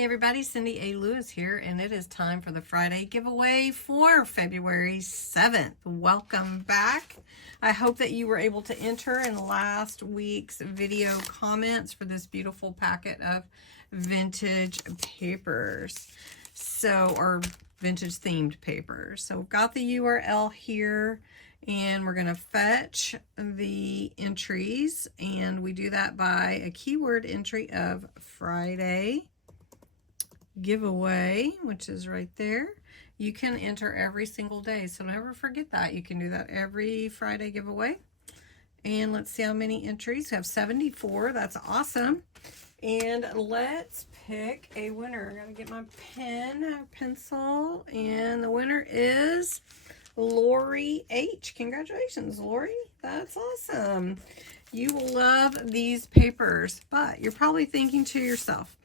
Hi everybody, CindyALewis here, and it is time for the Friday giveaway for February 7th. Welcome back. I hope that you were able to enter in last week's video comments for this beautiful packet of vintage papers. Or vintage themed papers. So we've got the URL here, and we're going to fetch the entries, and we do that by a keyword entry of Friday giveaway, which is right there. You can enter every single day, so never forget that. You can do that every Friday giveaway. And let's see how many entries. We have 74. That's awesome. And let's pick a winner. I gotta get my pen, pencil, and the winner is Lori H. Congratulations, Lori. That's awesome. You will love these papers, but you're probably thinking to yourself,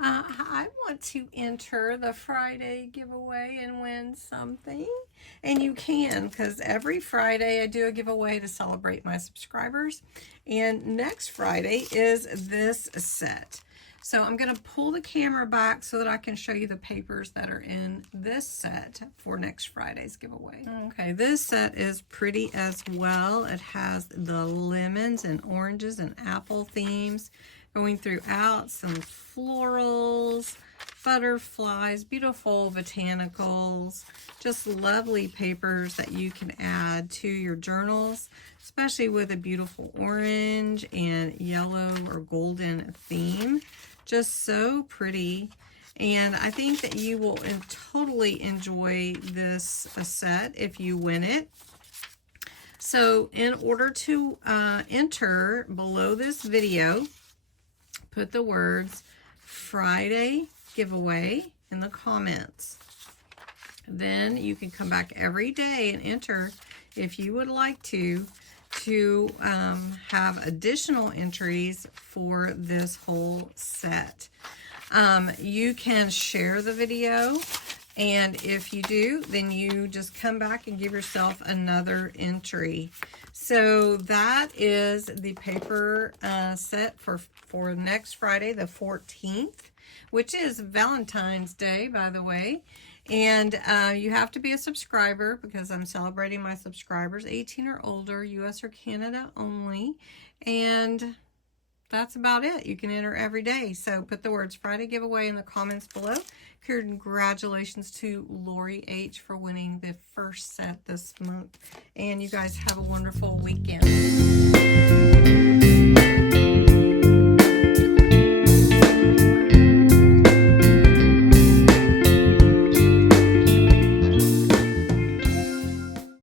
I want to enter the Friday giveaway and win something. And you can, because every Friday I do a giveaway to celebrate my subscribers. And next Friday is this set. So I'm going to pull the camera back so that I can show you the papers that are in this set for next Friday's giveaway. Okay, this set is pretty as well. It has the lemons and oranges and apple themes going throughout, some florals, butterflies, beautiful botanicals, just lovely papers that you can add to your journals, especially with a beautiful orange and yellow or golden theme. Just so pretty, and I think that you will totally enjoy this set if you win it. So in order to enter, below this video, put the words Friday giveaway in the comments. Then you can come back every day and enter if you would like to have additional entries for this whole set. You can share the video, and if you do, then you just come back and give yourself another entry. So that is the paper set for next Friday, the 14th, which is Valentine's Day, by the way. And you have to be a subscriber because I'm celebrating my subscribers, 18 or older, US or Canada only. And that's about it. You can enter every day. So put the words Friday giveaway in the comments below. Congratulations to Lori H. for winning the first set this month. And you guys have a wonderful weekend.